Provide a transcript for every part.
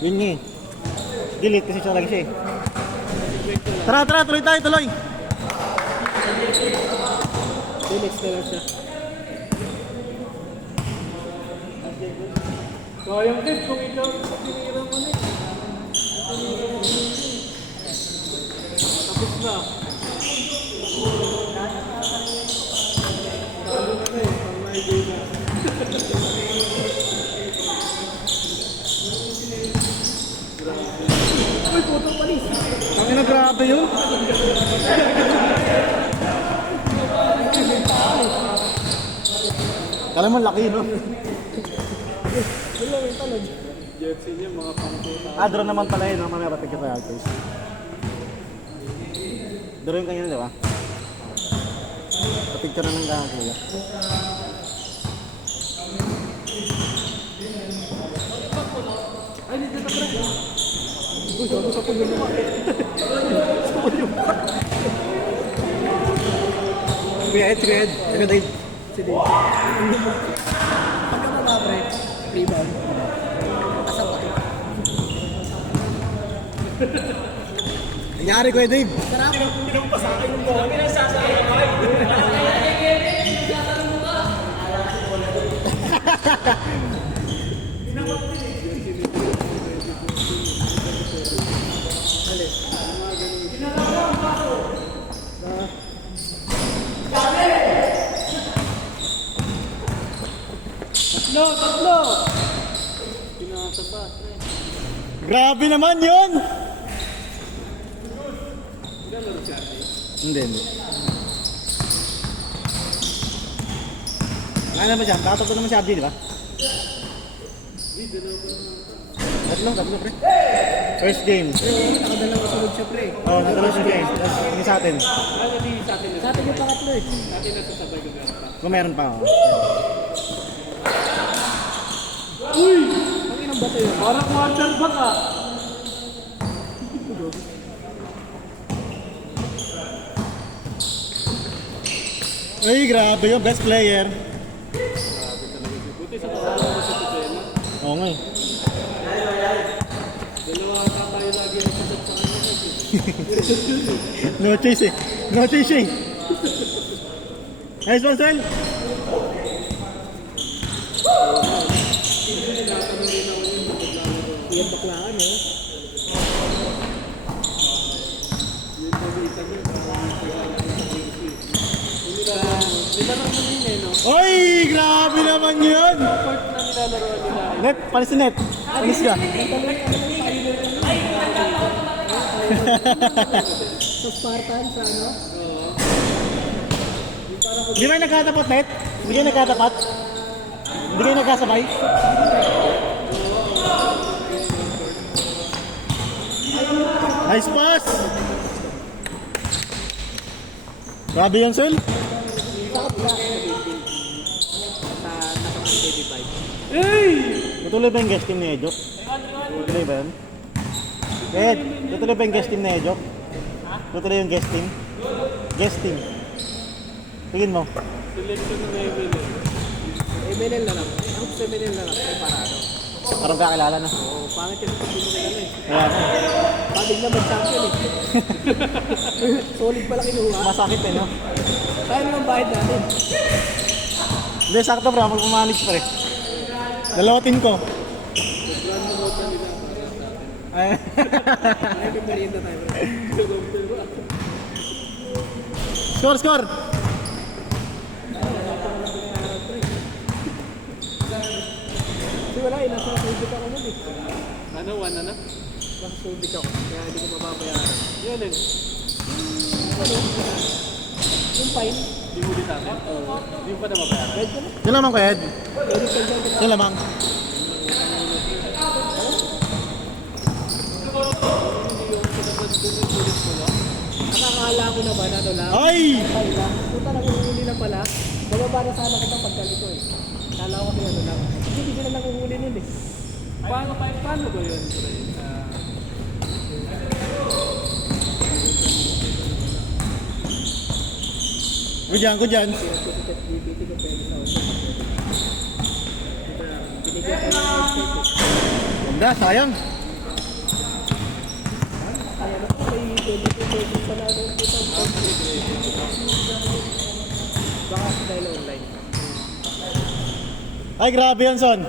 Yun nga eh. Delete kasi siya lagi siya eh. Tara, tara, tuloy tayo, tuloy. Delete na lang siya. Sayang din kung ikaw pinira mo na. Tapos na. Uy, putong palis. Ang ina, grabe yun. Kala mo laki, no? Wala may talad. Jetsin niya, mga pangkuta. Drone naman pala yun, no? Mamaya patig ka sa alters. Drone kanina, di ba? Patig ka na ng dahang kuya. Ay, hindi na pre. Uy, sabi sa puno naman. Sa puno naman. Kuya Ed, kuya Ed. Ano Dave? Si Dave. Pagka mga pre, rebound. Asal pa ito. Nangyari kuya Dave. Sarap. Pinong pa sa akin yung buwan. Pinasasakay ako. Tatlo! Pinasa pa. Grabe naman yun! Hindi, hindi. Ano naman siya? Tatatlo naman si Abdi, di ba? Tatlo, pre. First game. Nakadalawa sunod siya, pre. Oh, first game. Ini sa atin. Sa atin yung pangatlo eh. Sa atin nasasabay ko gano'n. Kung meron pa, oh. Uy! Ang inang bato yun. Parang quarterback ah. Ay, grabe yun. Best player. Buti sa kasama mo sa Tujena. Oo nga eh. Dalawa ka tayo lagi ang kasat sa kanya. No chase eh. No chase eh. Nice one, Sel. Iyan baklaan eh. Yun po isa mo. Nilarang mo yun eh no? Oy, grabe naman yun. Court na nilalaroan nila. Net, palis si Net. Palis ka. Sa Spartan sa ano? Di ba yung nagkatapat, Net? Hindi kayo nagkatapat? Hindi kayo nagkasabay? Nice pass! Grabe yun, Sel. Hey! Natuloy ba yung guest team ni Edjok? Natuloy ba yun? Ed, natuloy ba yung guest team ni Edjok? Natuloy yung guest team? Guest team. Tingin mo. Selection ng MNL. MNL na lang. Ang MNL na lang. Ay parado. Parang kakilala na. Oo, pangit yung pag-ibig na eh. Kaya, Pabig na mag-champion eh. Solid pala kinuha. masakit eh, no? Kaya naman bahid natin. Hindi, sakto bro. Magpamanage pa rin. Dalawa team ko. Nag-run na mota nila para sa atin. Ay. Ay, may merienda tayo. Score, score! Kasi wala eh, nasa subik ako nun eh. Ano, one na na? Nasa subik ako, kaya hindi ko mababayaran. Yan eh. Yung fine. Hindi mo din natin? Oo. Hindi mo pa na mabayaran? Red ko na. Yung lamang ko, Ed. Pwede ka dyan. Yung lamang. Nakakala ko na ba na ito lang? Ay! Pala. Puta, nanguhuli na pala. Bababa na sana kita pagkali ko eh. Kala ko kaya ito lang. Hindi ko na nanguhuli nun eh. Paano ba yun? Ko dyan, ko dyan. BBT ko pwede sa auto. Ganda, sayang. Kaya na po, may 22 pesos pa na doon po. Baka dahil online. Ay, grabe yan, Son.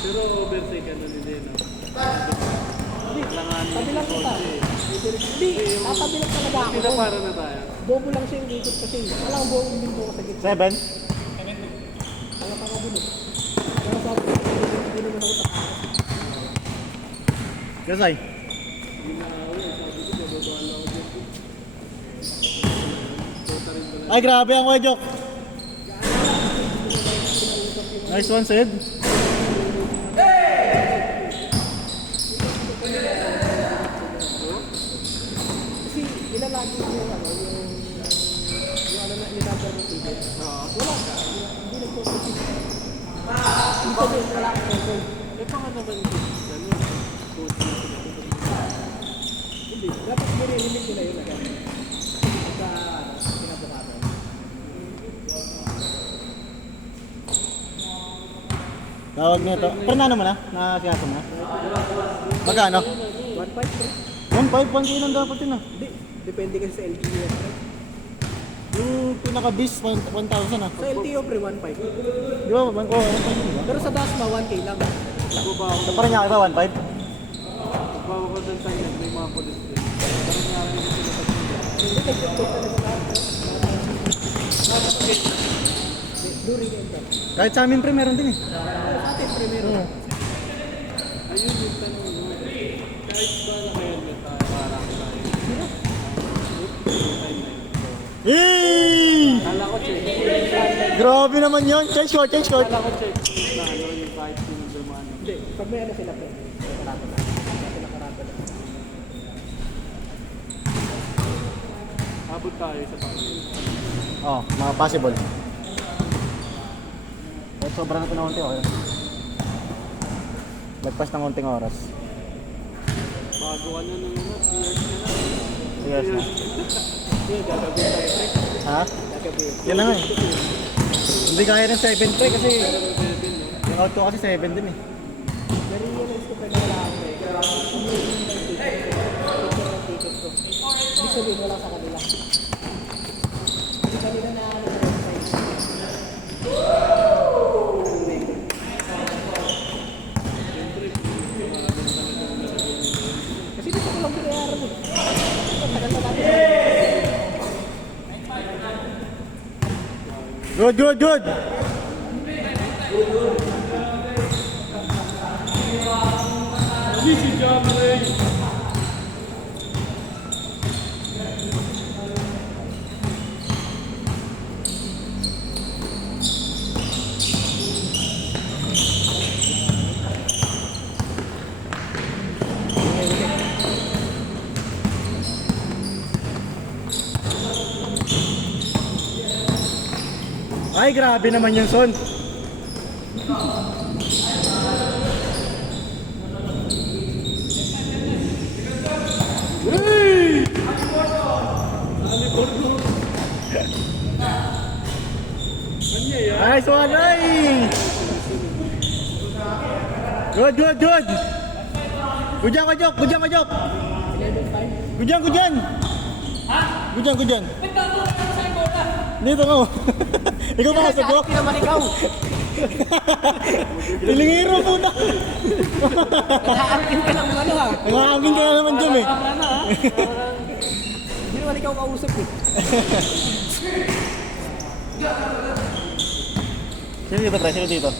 Pero overtake ano nila no? Kabilang kita. Hindi, kabilang talaga ako. Kita para na tayo. Bobo lang siya yung ikot kasi. Walang bobo din po sa gitna. 7. Wala pa kabilo. Pero sabi ko, hindi naman ako takas. Kasay. Ay, grabe ang Wajok. Nice one, Sid. Kasi ilalagi ko yung ano, yung ano na ilalagay mo ticket. Wala. Hindi nagpo-proceed. Hindi sabihin, wala akong control. Eh pa nga naman gano'n. Coach na sila. Hindi. Dapat nire-limit nila yun agad. Sa kinabukasan. Tawag niya to. Pero na naman na siyasa mo na. Magkano? 1.5 bro. 1.5, 1K lang dapat yun ah. Hindi. Depende kasi sa LTO. Yung pinaka-bis, 1,000 ah. Sa LTO pre, 1.5. Di ba? 1,5 di ba? Pero sa Dasma, 1K lang. Nagbabawa Sa Paranaque ba, 1.5? Nagbabawa ko dun sa yan. May mga polis din. Paranaque na sila sa sila. Hindi, nag-check talaga lahat. Blue ring and black. Kahit sa amin pre, meron din eh. Sa atin, primero. Ayun yung tanong mo. Kahit ba na helmet tayo, parang tayo. Yay! Kala ko check. Grabe naman yun. Change short, change short. Kala ko check na ano yung kahit sino dumano. Hindi, pag may ano sila pre. May karata na. May karata na. Abot tayo sa tayo. Oh, mga possible. Kahit sobra na ito na konti, okay. Lagpas ng konting oras. Bago ka na nung years na na. Yes na. Hindi, gagabi tayo check. Ha? Gagabi. Yan na nga eh. Hindi kaya ng 7 pre kasi yung out ko kasi 7 din eh. Na-realize ko pa na wala ako eh. Ticket ko. Ibig sabihin wala sa kanila. Hindi kanila na ano sa website. Kasi dito ko lang binayaran eh. Tagal na natin. Good, good, good! Hindi si John Ray. Ay, grabe naman yung Son. Hey! Nice one, ay! Good, good, good! Good yan, good yan, good yan, good yan! Good yan, good yan! Good yan, good yan! Dito nga. Ikaw ba sa go? Hindi naman ikaw. Ilingiro po na. Nakaarkin ka lang ano ha. Nangangin ka na naman dyan eh. Hindi naman ikaw kausap eh. Sino dito, pre? Sino dito?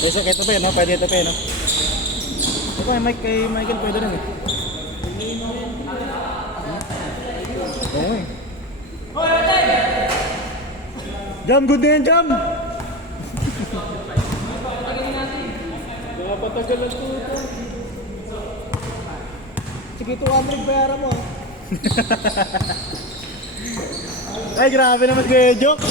Pwede ito pa yun, no? Pwede ito pa yun, no? Ito kay Mike, kay Michael, pwede rin eh. Oo eh. Jam, good na yan, Jam! Baka patagal ang tuto. Sige, 200 bayaran mo ha. Ay, grabe naman kayo, Jok!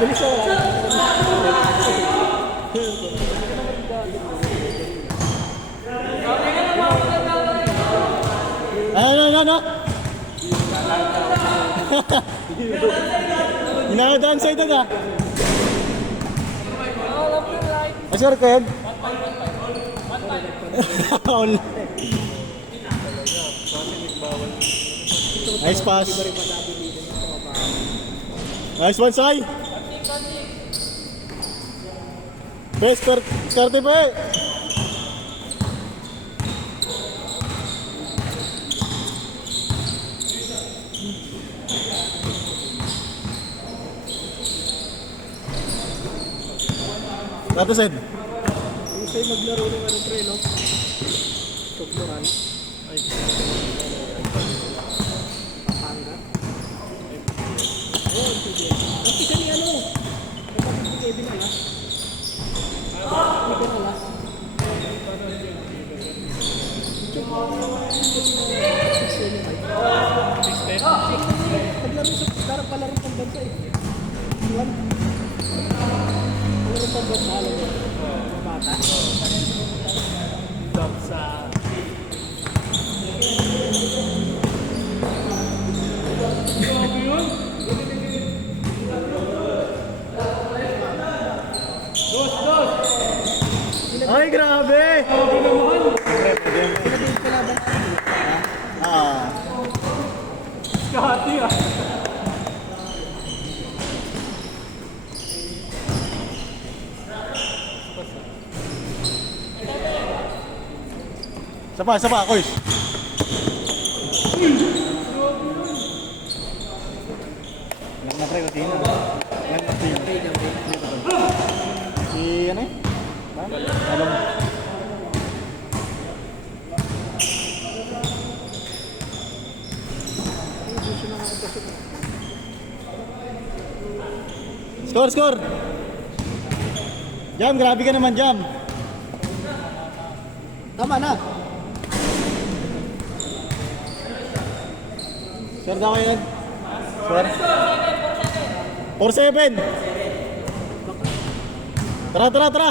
Bilis ka wala. Inadaan sa ito na. All of the right. Sure, Ken? All. Nice pass. Nice one, Sai. Best start pa eh. Rato Sid. Yung sa'yo maglaro ng ano pre, no? Tukluran. Ay, Papanga. Ayun, sige. Kasi kani ano? Kapatid si Kevin Alas. Kevin Alas. Paglaro sa darang palaro pang bansa eh. Iwan. Palaro pang bansa, alam mo. Mga bata. love sa... Grabe yun! Dos! Ay, grabe! Grabe naman! Pinaging kalaban. Ah. Kahati ah! Sapa, Kois. Lang na pre, kasi na. Lang na pre. Si ano eh? Alam mo. Score! Jam, grabe ka naman, Jam. Tama na. Sure daw kayo. Sure. 4-7. Tara. Tara,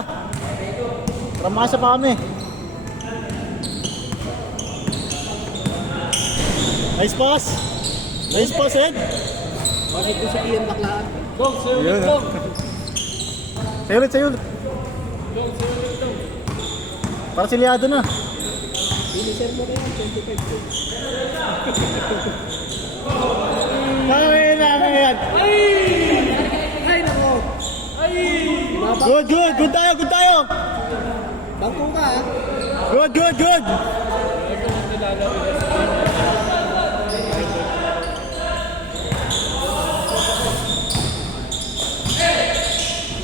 masa pa kami. Nice pass, Ed. Bakit ko sa Ian Baklaan? Dog, sa'yo Yun, ulit, dog! Sa'yo ulit. Dog! Para siliado na. Finisher mo na yan, 25 points. Kaya yan. Ay, nako! Ay! Good tayo. Bangko ka ha? Good.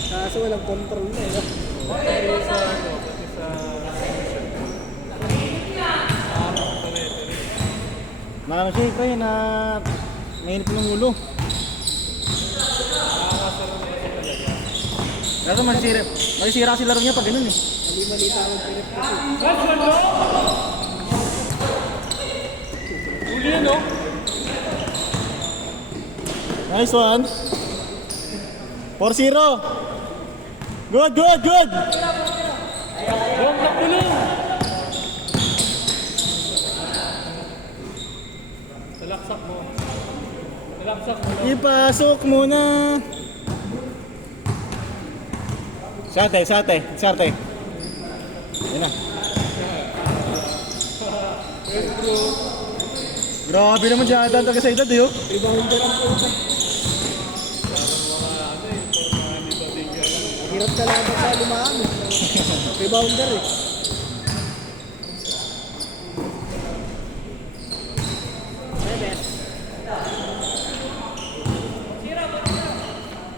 Kaso walang control na eh. Pati sa ano, pati sa... Ano siya, pre, na mainit ng ulo. Kaso masisira kasi laro niya pag ganun eh. Mali tawag pinag kasi. That's one, dog! Uli yun, no? Nice one. 4-0. Good. Dog, nakulong! Salaksak mo. Ipasok muna. Sate. Yan na. Grabe naman siya ata talaga sa edad eh. Oh. Rebounder ang puta. Hirap talaga sa lumaan eh. Rebounder eh. Bebe.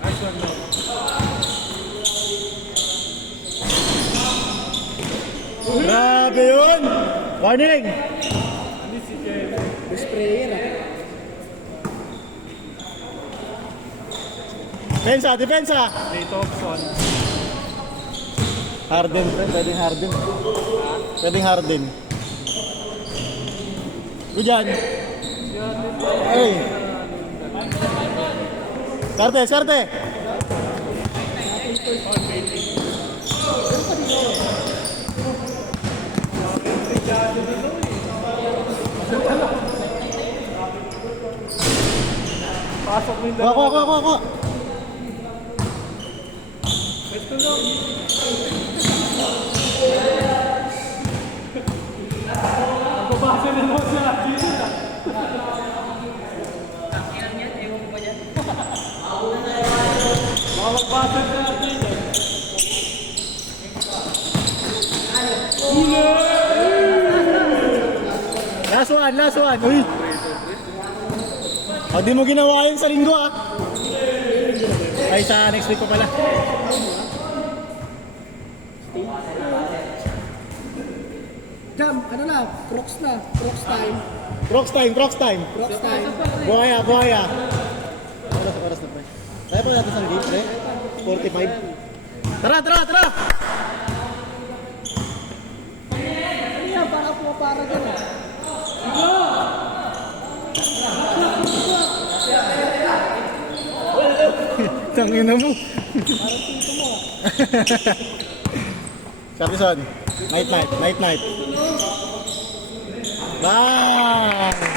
Nice one, dog. Grabe yun. Warning. Hindi si Jen. Sprayer ah. Depensa. Ray Thompson. Harden, pre. Pwedeng Harden. Good yan. Ay. Sarte. Kuha. Pwesto lang. Napapasa na naman sa akin. Baka magbasag sa akin. Last one. Uy. Di mo ginawa yun sa linggo ah. Ay, sa next week pa pala. Jam, ano na? Crocs na. Crocs time. Crocs time. Crocs time. Buhaya. Oras na pa. Kaya pa natin sa game, pre? 45. Tara! Ano yan? Para pumapara dyan ah. Tangina mo. Parang pinto mo ah. Capison, night. Bye!